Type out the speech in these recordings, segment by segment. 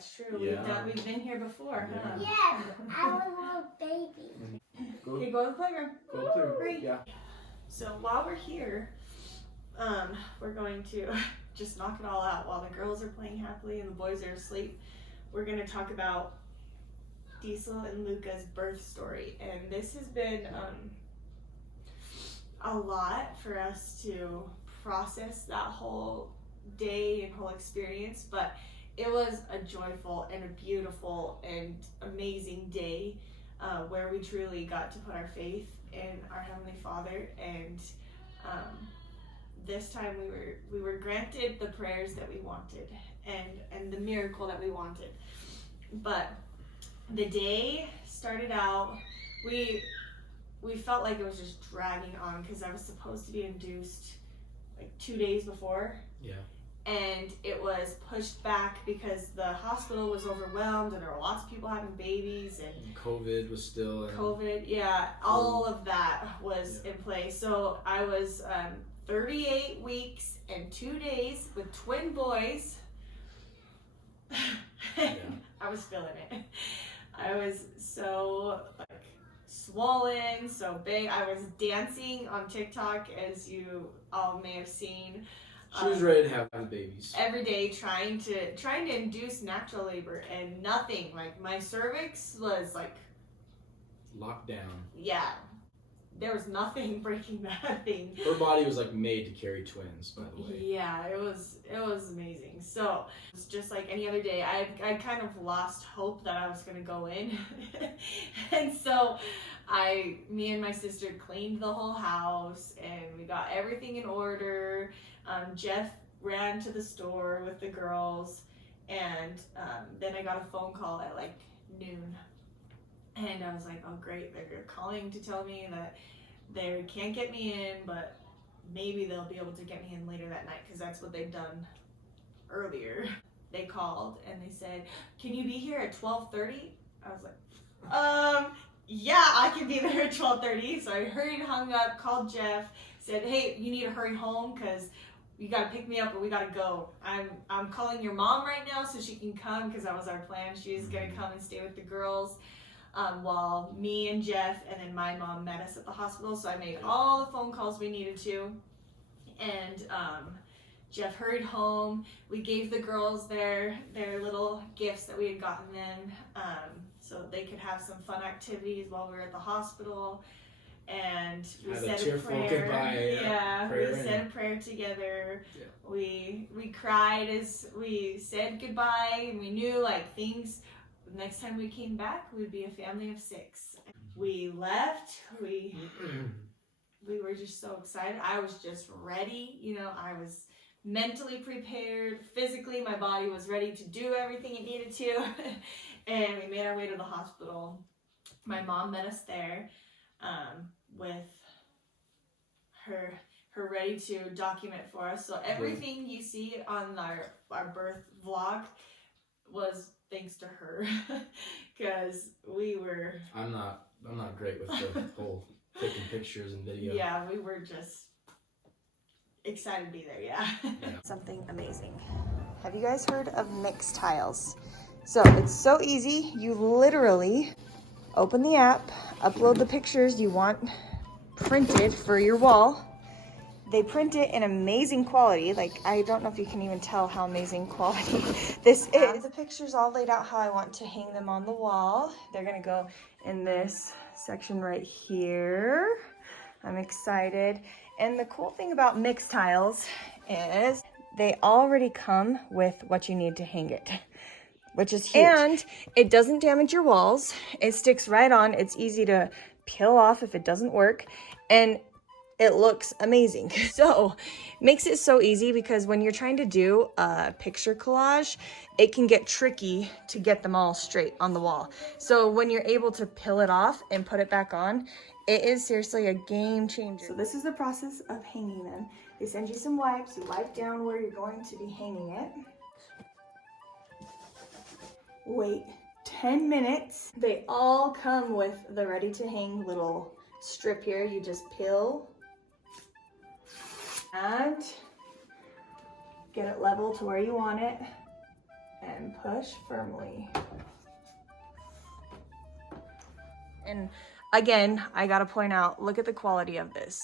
That's true. Yeah. We've been here before, huh? Yeah, I was a little baby. Okay, go to the playground. Go up there. Great. Yeah. So while we're here, we're going to just knock it all out while the girls are playing happily and the boys are asleep. We're going to talk about Diesel and Luka's birth story, and this has been a lot for us to process that whole day and whole experience, but it was a joyful and a beautiful and amazing day where we truly got to put our faith in our Heavenly Father, and this time we were granted the prayers that we wanted and the miracle that we wanted. But the day started out, we felt like it was just dragging on because I was supposed to be induced like 2 days before. Yeah. And it was pushed back because the hospital was overwhelmed and there were lots of people having babies and COVID was still in. COVID, yeah, all of that was in place. So I was 38 weeks and 2 days with twin boys. Yeah. I was feeling it. I was so like swollen, so big. I was dancing on TikTok, as you all may have seen. She was ready to have the babies. Every day trying to induce natural labor and nothing. Like my cervix was like Locked down. yeah. There was nothing breaking that thing. Her body was like made to carry twins, by the way. Yeah, it was amazing. So it's just like any other day. I kind of lost hope that I was gonna go in, and so me and my sister cleaned the whole house and we got everything in order. Jeff ran to the store with the girls, and then I got a phone call at like noon. And I was like, oh great, they're calling to tell me that they can't get me in, but maybe they'll be able to get me in later that night because that's what they've done earlier. They called and they said, can you be here at 12:30? I was like, yeah, I can be there at 12:30. So I hurried, hung up, called Jeff, said, hey, you need to hurry home because you gotta pick me up or we gotta go. I'm calling your mom right now so she can come because that was our plan. She's gonna come and stay with the girls. While me and Jeff and then my mom met us at the hospital. So I made all the phone calls we needed to, and Jeff hurried home. We gave the girls their little gifts that we had gotten them, so they could have some fun activities while we were at the hospital. And we said a prayer. Goodbye, yeah, we said a prayer together. Yeah. We cried as we said goodbye, and we knew like things. Next time we came back, we'd be a family of 6. We left. We were just so excited. I was just ready. You know, I was mentally prepared. Physically, my body was ready to do everything it needed to. And we made our way to the hospital. My mom met us there with her ready to document for us. So everything you see on our birth vlog was thanks to her, because we were. I'm not great with the whole taking pictures and video. Yeah, we were just excited to be there. Yeah. Something amazing. Have you guys heard of mix tiles? So it's so easy. You literally open the app, upload the pictures you want printed for your wall. They print it in amazing quality. Like, I don't know if you can even tell how amazing quality this is. The pictures all laid out how I want to hang them on the wall. They're gonna go in this section right here. I'm excited. And the cool thing about mix tiles is they already come with what you need to hang it, which is huge. And it doesn't damage your walls. It sticks right on. It's easy to peel off if it doesn't work. And it looks amazing. So makes it so easy because when you're trying to do a picture collage, it can get tricky to get them all straight on the wall. So when you're able to peel it off and put it back on, it is seriously a game changer. So this is the process of hanging them. They send you some wipes. You wipe down where you're going to be hanging it. Wait 10 minutes. They all come with the ready to hang little strip here. You just peel and get it level to where you want it. and push firmly. And again, I gotta point out, look at the quality of this.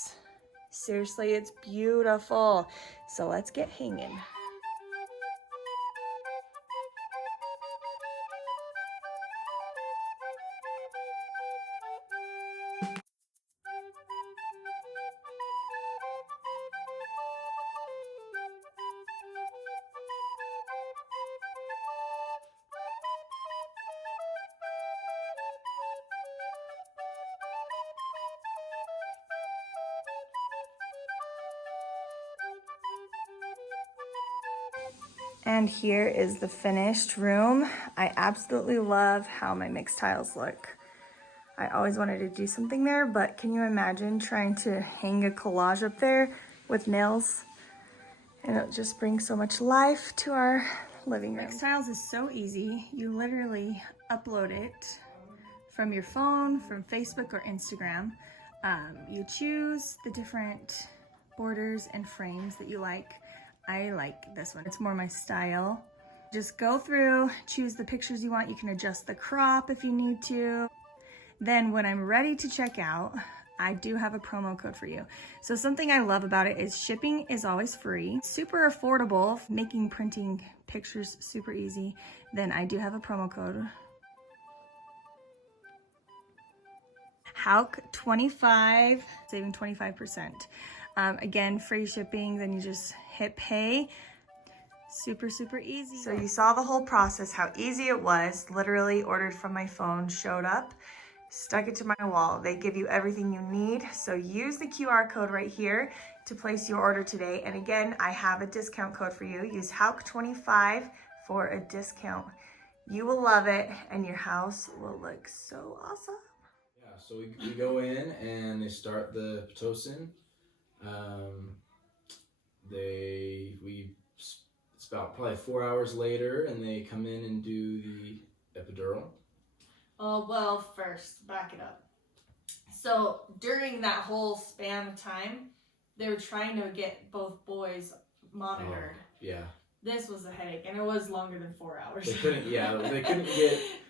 Seriously, it's beautiful. So let's get hanging. And here is the finished room. I absolutely love how my mixed tiles look. I always wanted to do something there, but can you imagine trying to hang a collage up there with nails? And it just brings so much life to our living room. Mixed tiles is so easy. You literally upload it from your phone, from Facebook or Instagram. You choose the different borders and frames that you like. I like this one. It's more my style. Just go through, choose the pictures you want. You can adjust the crop if you need to. Then when I'm ready to check out, I do have a promo code for you. So something I love about it is shipping is always free. Super affordable, making printing pictures super easy. Then I do have a promo code. HAUK25, saving 25%. Again, free shipping, then you just hit pay. Super, super easy. So you saw the whole process, how easy it was. Literally ordered from my phone, showed up, stuck it to my wall. They give you everything you need. So use the QR code right here to place your order today. And again, I have a discount code for you. Use HAUK25 for a discount. You will love it and your house will look so awesome. Yeah, so we go in and they start the Pitocin. It's about probably 4 hours later, and they come in and do the epidural. Oh, well, first, back it up. So during that whole span of time, they were trying to get both boys monitored. Oh, yeah. This was a headache, and it was longer than 4 hours. They couldn't get.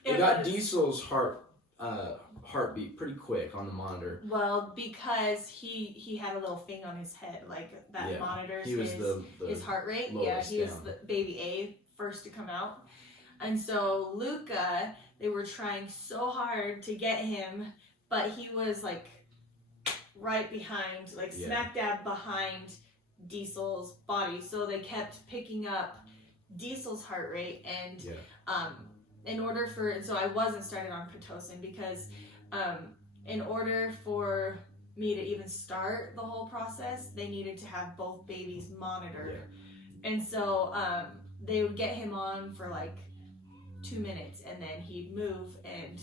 They got Diesel's heartbeat pretty quick on the monitor. Well, because he had a little thing on his head, like that monitors his heart rate. Yeah, he was the baby A, first to come out. And so Luka, they were trying so hard to get him, but he was like right behind, like smack dab behind Diesel's body. So they kept picking up Diesel's heart rate, and in order for, so I wasn't started on Pitocin because in order for me to even start the whole process, they needed to have both babies monitored. Yeah. And so they would get him on for like 2 minutes, and then he'd move, and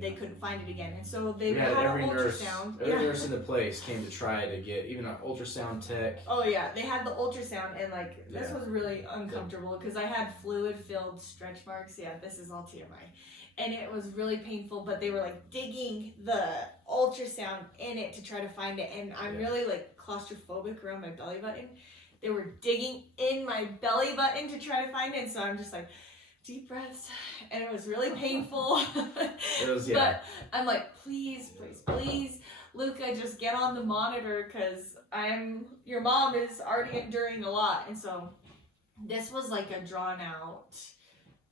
they couldn't find it again. And so they had an ultrasound. Every nurse in the place came to try to get, even an ultrasound tech. Oh yeah, they had the ultrasound, and like this was really uncomfortable because I had fluid-filled stretch marks. Yeah, this is all TMI. And it was really painful, but they were like digging the ultrasound in it to try to find it. And I'm really like claustrophobic around my belly button. They were digging in my belly button to try to find it. And so I'm just like, deep breaths. And it was really painful. But I'm like, please, please, please, Luka, just get on the monitor because your mom is already enduring a lot. And so this was like a drawn out,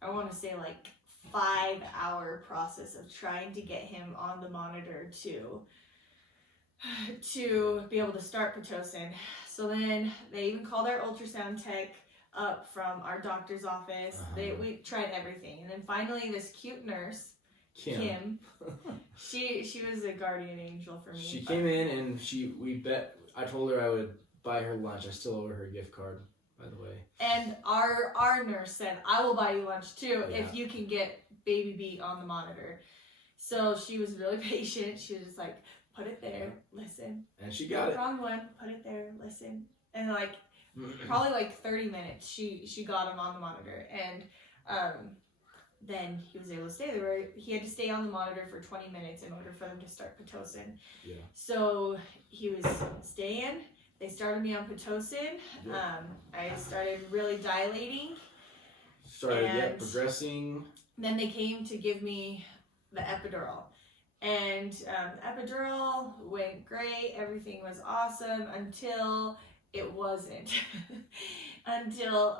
I want to say like 5-hour process of trying to get him on the monitor to be able to start Pitocin. So then they even called our ultrasound tech up from our doctor's office. We tried everything, and then finally this cute nurse, Kim, she was a guardian angel for me. She came in and I told her I would buy her lunch. I still owe her a gift card, by the way. And our nurse said, I will buy you lunch too if you can get baby B on the monitor. So she was really patient. She was just like, put it there, listen. And she got it. Wrong one, put it there, listen. And like probably like 30 minutes she got him on the monitor. And then he was able to stay there. He had to stay on the monitor for 20 minutes in order for them to start Pitocin. Yeah. So he was staying. They started me on Pitocin. I started really dilating. And progressing. Then they came to give me the epidural. And epidural went great. Everything was awesome until it wasn't. Until,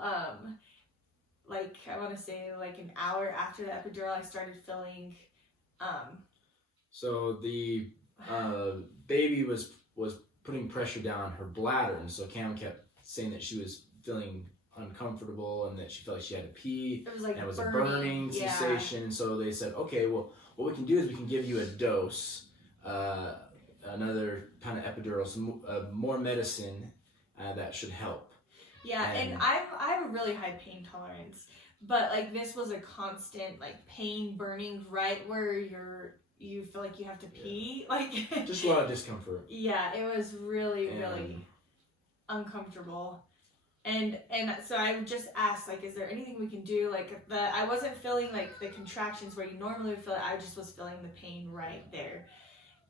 like, I want to say like an hour after the epidural, I started feeling... So the baby was putting pressure down on her bladder, and so Cam kept saying that she was feeling uncomfortable and that she felt like she had to pee. It was like and it was burning, a burning sensation. And so they said, okay, well, what we can do is we can give you a dose, another kind of epidural, some more medicine that should help. Yeah, and I have a really high pain tolerance, but like this was a constant like pain, burning right where you feel like you have to pee, like just a lot of discomfort. Yeah, it was really uncomfortable. And so I just asked, like, is there anything we can do? Like, I wasn't feeling, like, the contractions where you normally would feel it. I just was feeling the pain right there.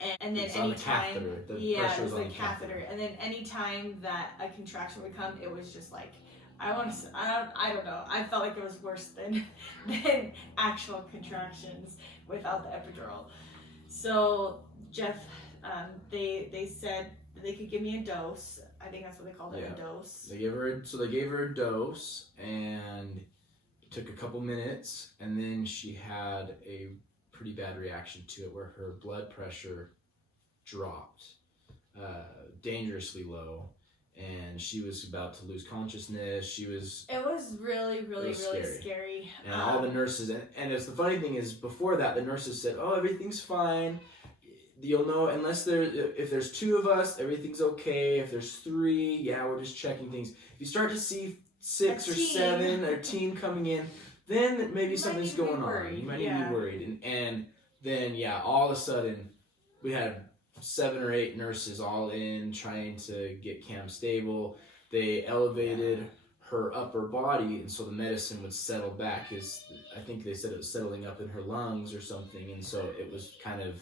And then anytime... it was the catheter. And then anytime that a contraction would come, it was just, like, I don't know. I felt like it was worse than actual contractions without the epidural. So, Jeff, they said they could give me a dose. I think that's what they called it, a dose. They gave her a dose, and it took a couple minutes, and then she had a pretty bad reaction to it where her blood pressure dropped dangerously low, and she was about to lose consciousness. It was really scary. And all the nurses, and it's the funny thing is, before that, the nurses said, oh, everyth's fine. You'll know if there's two of us, everything's okay. If there's three, yeah, we're just checking things. If you start to see 6 or 7, a team coming in, then maybe something's going on. You might need to be worried. And then, all of a sudden, we had 7 or 8 nurses all in trying to get Cam stable. They elevated her upper body, and so the medicine would settle back. I think they said it was settling up in her lungs or something, and so it was kind of...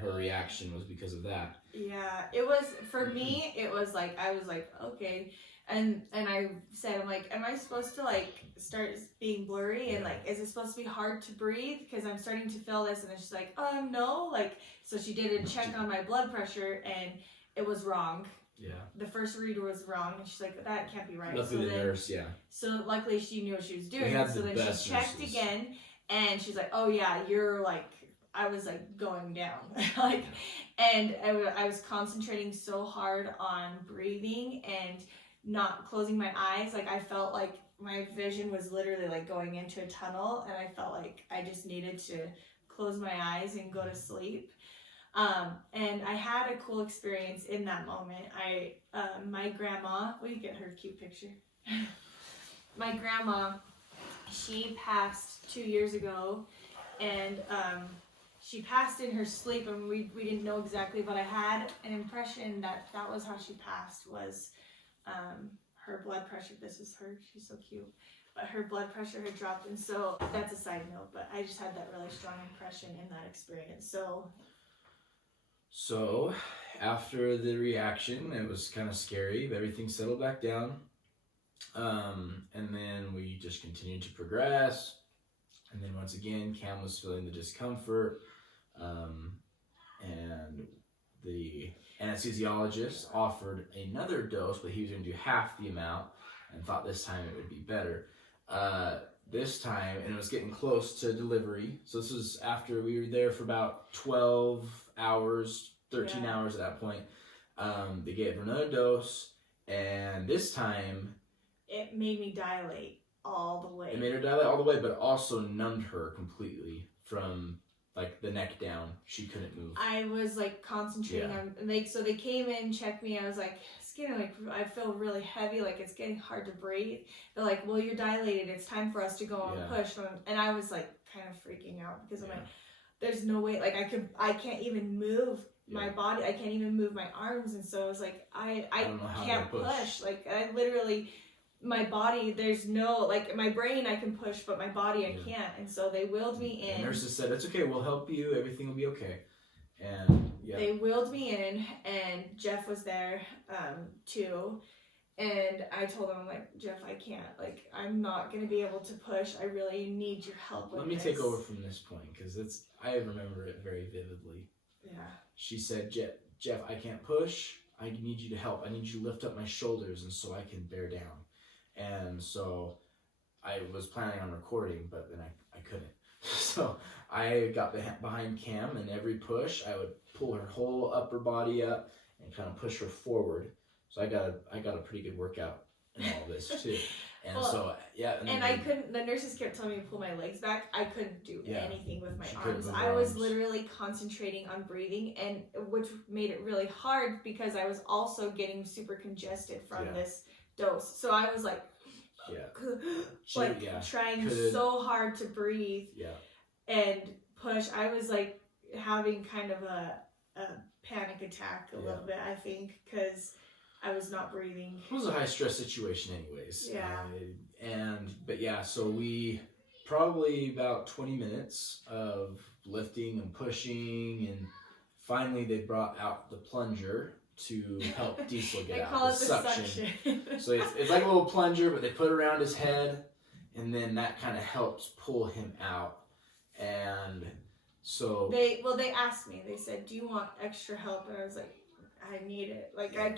her reaction was because of that. Yeah, it was, for me, it was like, I was like, okay. And I said, I'm like, am I supposed to like start being blurry? And like, is it supposed to be hard to breathe? Because I'm starting to feel this. And then she's like, no. Like, so she did a check on my blood pressure and it was wrong. Yeah. The first read was wrong. And she's like, that can't be right. Luckily the nurse, So luckily she knew what she was doing. So then she checked again and she's like, oh yeah, you're like, I was like going down, like, and I was concentrating so hard on breathing and not closing my eyes. Like I felt like my vision was literally like going into a tunnel, and I felt like I just needed to close my eyes and go to sleep. And I had a cool experience in that moment. My grandma, will you get her cute picture? My grandma, she passed 2 years ago, and she passed in her sleep, and we didn't know exactly, but I had an impression that was how she passed, was her blood pressure. This is her, she's so cute, but her blood pressure had dropped, and so that's a side note, but I just had that really strong impression in that experience. So after the reaction, it was kind of scary, but everything settled back down, and then we just continued to progress. And then once again, Cam was feeling the discomfort, and the anesthesiologist offered another dose, but he was going to do half the amount and thought this time it would be better. This time, and it was getting close to delivery, so this was after we were there for about 12 hours, 13 hours at that point. They gave her another dose, and this time... it made me dilate all the way. It made her dilate all the way, but also numbed her completely from like the neck down. She couldn't move. I was like concentrating on, like, so they came in, checked me. I was like, it's getting like, I feel really heavy, like it's getting hard to breathe. They're like, well, you're dilated. It's time for us to go on push. And I was like kind of freaking out because I'm like, there's no way, like I can't even move my body. I can't even move my arms. And so I was like, I can't push. Like I literally... my body, there's no, like, my brain I can push, but my body I can't. And so they wheeled me in. The nurses said, it's okay, we'll help you, everything will be okay. And they wheeled me in, and Jeff was there too. And I told him, I'm like, Jeff, I can't. Like, I'm not going to be able to push. I really need your help with Let me this. take over from this point because I remember it very vividly. Yeah. She said, Jeff, I can't push. I need you to help. I need you to lift up my shoulders and so I can bear down. And so I was planning on recording, but then I couldn't. So I got behind Cam, and every push I would pull her whole upper body up and kind of push her forward. So I got a pretty good workout in all this too. And well, so yeah, and I couldn't. The nurses kept telling me to pull my legs back. I couldn't do anything with my arms. Move I was arms. literally concentrating on breathing, and which made it really hard because I was also getting super congested from this dose. So I was like, trying so hard to breathe and push. I was like having kind of a panic attack a little bit, I think, because I was not breathing. It was a high stress situation anyways. Yeah. So we probably about 20 minutes of lifting and pushing, and finally they brought out the plunger to help Diesel get out. They call it the suction. So it's like a little plunger, but they put it around his head, and then that kind of helps pull him out. And so they asked me, they said, do you want extra help? And I was like, I need it. Like, I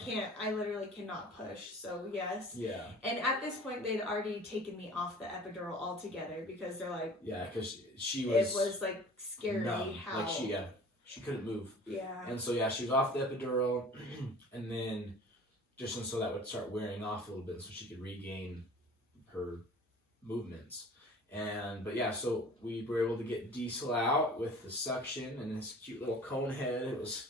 literally cannot push. So yes. Yeah. And at this point, they'd already taken me off the epidural altogether because they're like, because she was. It was like scary numb. how. Like she couldn't move. Yeah. And so she was off the epidural, and then just so that would start wearing off a little bit, so she could regain her movements. So we were able to get Diesel out with the suction and his cute little cone head. It was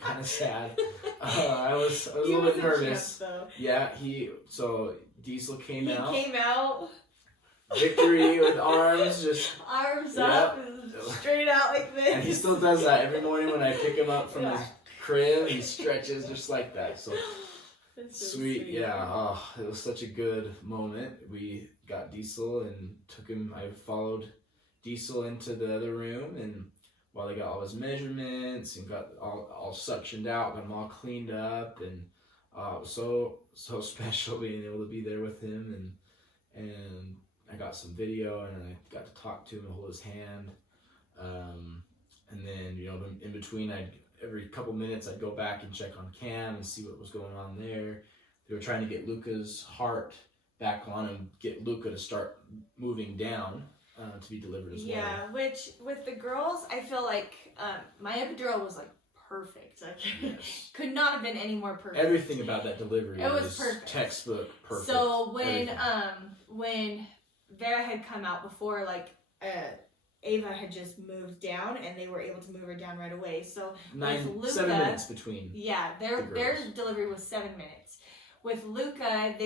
kind of sad. I was a little bit nervous. So Diesel came out. He came out. Victory with arms just arms up and straight out like this. And he still does that every morning when I pick him up from his crib. He stretches just like that. So sweet. Yeah. Oh, it was such a good moment. We got Diesel and took him. I followed Diesel into the other room, and while they got all his measurements and got all suctioned out, got him all cleaned up, and it was so special being able to be there with him, and I got some video, and I got to talk to him and hold his hand, and then in between, every couple minutes I'd go back and check on Cam and see what was going on there. They were trying to get Luka's heart back on and get Luka to start moving down to be delivered as well. Yeah, which with the girls, I feel like my epidural was like perfect. Like, could not have been any more perfect. Everything about that delivery was perfect. Textbook perfect. So when Vera had come out before, like Ava had just moved down, and they were able to move her down right away. So 7 minutes between. Yeah, their delivery was 7 minutes. With Luka,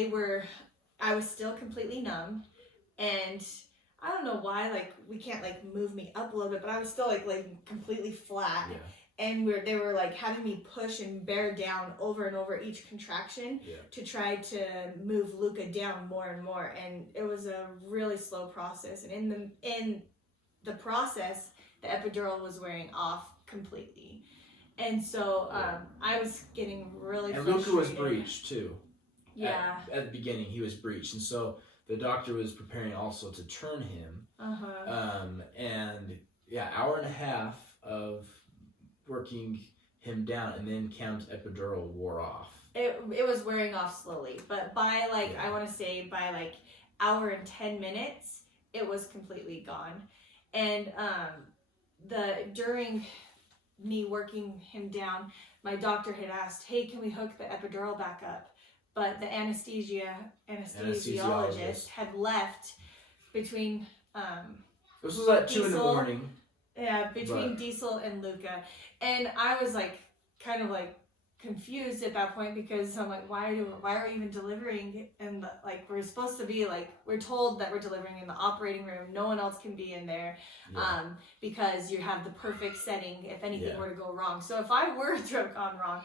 I was still completely numb, and I don't know why, like, we can't like move me up a little bit, but I was still like completely flat. Yeah. And they were like having me push and bear down over and over each contraction to try to move Luka down more and more. And it was a really slow process. And in the process, the epidural was wearing off completely. And so I was getting really frustrated. And Luka was breached too. Yeah. At the beginning, he was breached. And so the doctor was preparing also to turn him. Hour and a half of working him down, and then Cam's epidural wore off. It was wearing off slowly, but by I want to say by hour and 10 minutes, it was completely gone. And during me working him down, my doctor had asked, hey, can we hook the epidural back up? But the anesthesiologist had left between this was at 2 in the morning. Yeah, between Diesel and Luka. And I was kind of confused at that point, because I'm like, why are we even delivering in the, we're supposed to be we're told that we're delivering in the operating room. No one else can be in there because you have the perfect setting if anything were to go wrong. So if I were to have gone wrong,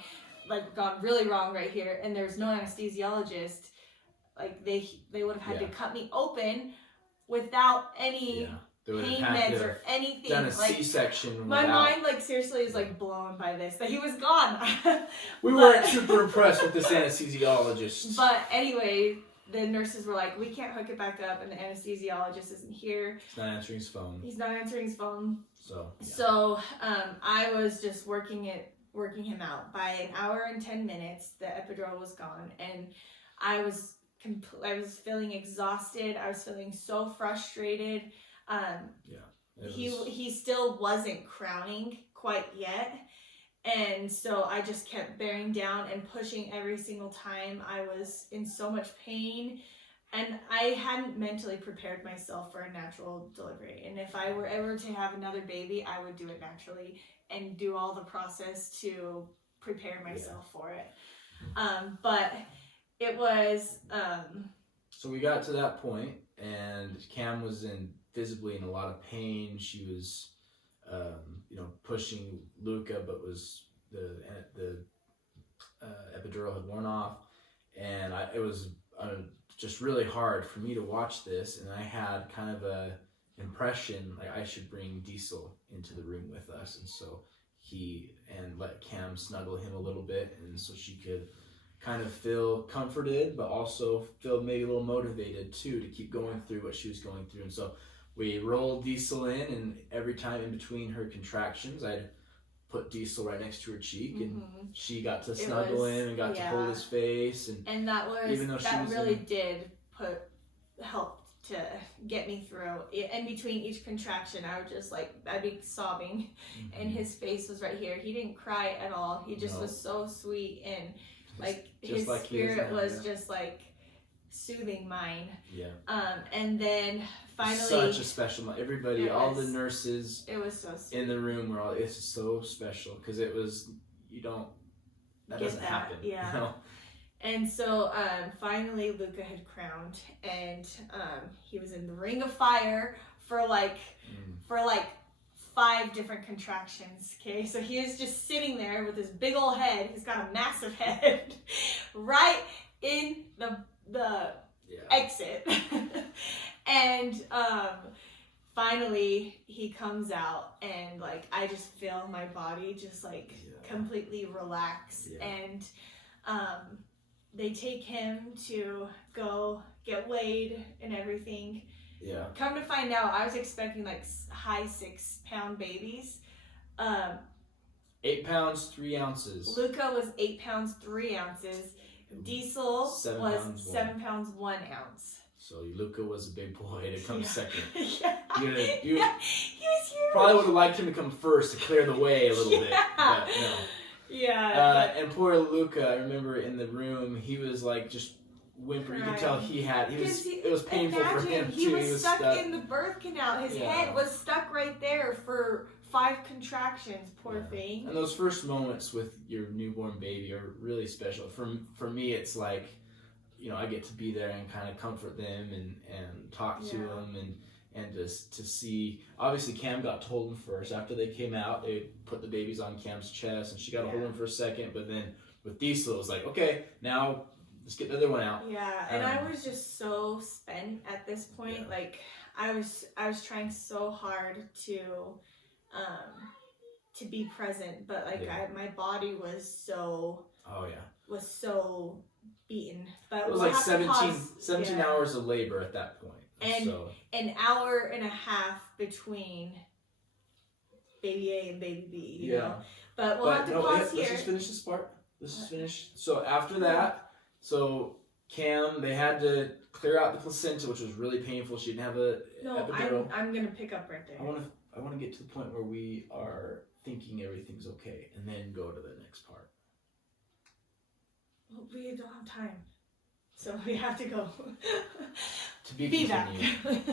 gone really wrong right here, and there's no anesthesiologist, they would have had to cut me open without any They would pain have had meds to or anything. done a Like, C-section. my without- mind, like, seriously is like blown by this that he was gone. We But- weren't super impressed with this anesthesiologist. But anyway, the nurses were like, we can't hook it back up, and the anesthesiologist isn't here. He's not answering his phone. He's not answering his phone. So. Yeah. So I was just working him out. By an hour and 10 minutes, the epidural was gone, and I was feeling exhausted. I was feeling so frustrated. He still wasn't crowning quite yet. And so I just kept bearing down and pushing every single time. I was in so much pain, and I hadn't mentally prepared myself for a natural delivery. And if I were ever to have another baby, I would do it naturally and do all the process to prepare myself for it. But it was... So we got to that point, and Cam was visibly in a lot of pain. She was... pushing Luka, but the epidural had worn off, and it was just really hard for me to watch this, and I had kind of a impression like I should bring Diesel into the room with us, and so let Cam snuggle him a little bit, and so she could kind of feel comforted, but also feel maybe a little motivated too to keep going through what she was going through. And so we rolled Diesel in, and every time in between her contractions, I'd put Diesel right next to her cheek, and she got to snuggle him and got to hold his face. And that was, even though that really did help to get me through. In between each contraction, I would just I'd be sobbing, and his face was right here. He didn't cry at all. He just was so sweet, and his spirit was just soothing mine. Yeah. And then finally, such a special. Everybody, all the nurses, it was so sweet. in the room were all. It's so special because it was. That doesn't happen. Yeah. You know? And so finally Luka had crowned, and he was in the ring of fire for 5 different contractions. Okay, so he was just sitting there with his big old head. He's got a massive head right in the exit. And finally he comes out, and I just feel my body just completely relax. And they take him to go get weighed and everything. Yeah. Come to find out, I was expecting high 6-pound babies. 8 pounds 3 ounces. Luka was 8 pounds 3 ounces. Diesel 7 was pounds, 7 pounds 1 ounce. So Luka was a big boy to come second. Yeah. You He was huge. probably would have liked him to come first to clear the way a little bit, but no. Yeah. And poor Luka, I remember in the room, he was just whimpering. You could tell it was painful for him too. He was stuck in the birth canal. His head was stuck right there for 5 contractions. Poor thing. And those first moments with your newborn baby are really special. For me, it's I get to be there and kind of comfort them and talk to them and just to see. Obviously, Cam got to hold him first. After they came out, they put the babies on Cam's chest, and she got to hold him for a second. But then with Diesel, it was okay, now let's get the other one out. Yeah, and I was just so spent at this point. I was trying so hard to be present, but my body was so beaten. But it was 17 hours of labor at that point. And an hour and a half between baby A and baby B, you know. But we'll have to pause here. Let's just finish this part. This is finished. So after that, Cam, they had to clear out the placenta, which was really painful. She didn't have epidural. I'm gonna pick up right there. I want to get to the point where we are thinking everything's okay, and then go to the next part. Well, we don't have time, so we have to go. To be back. continued.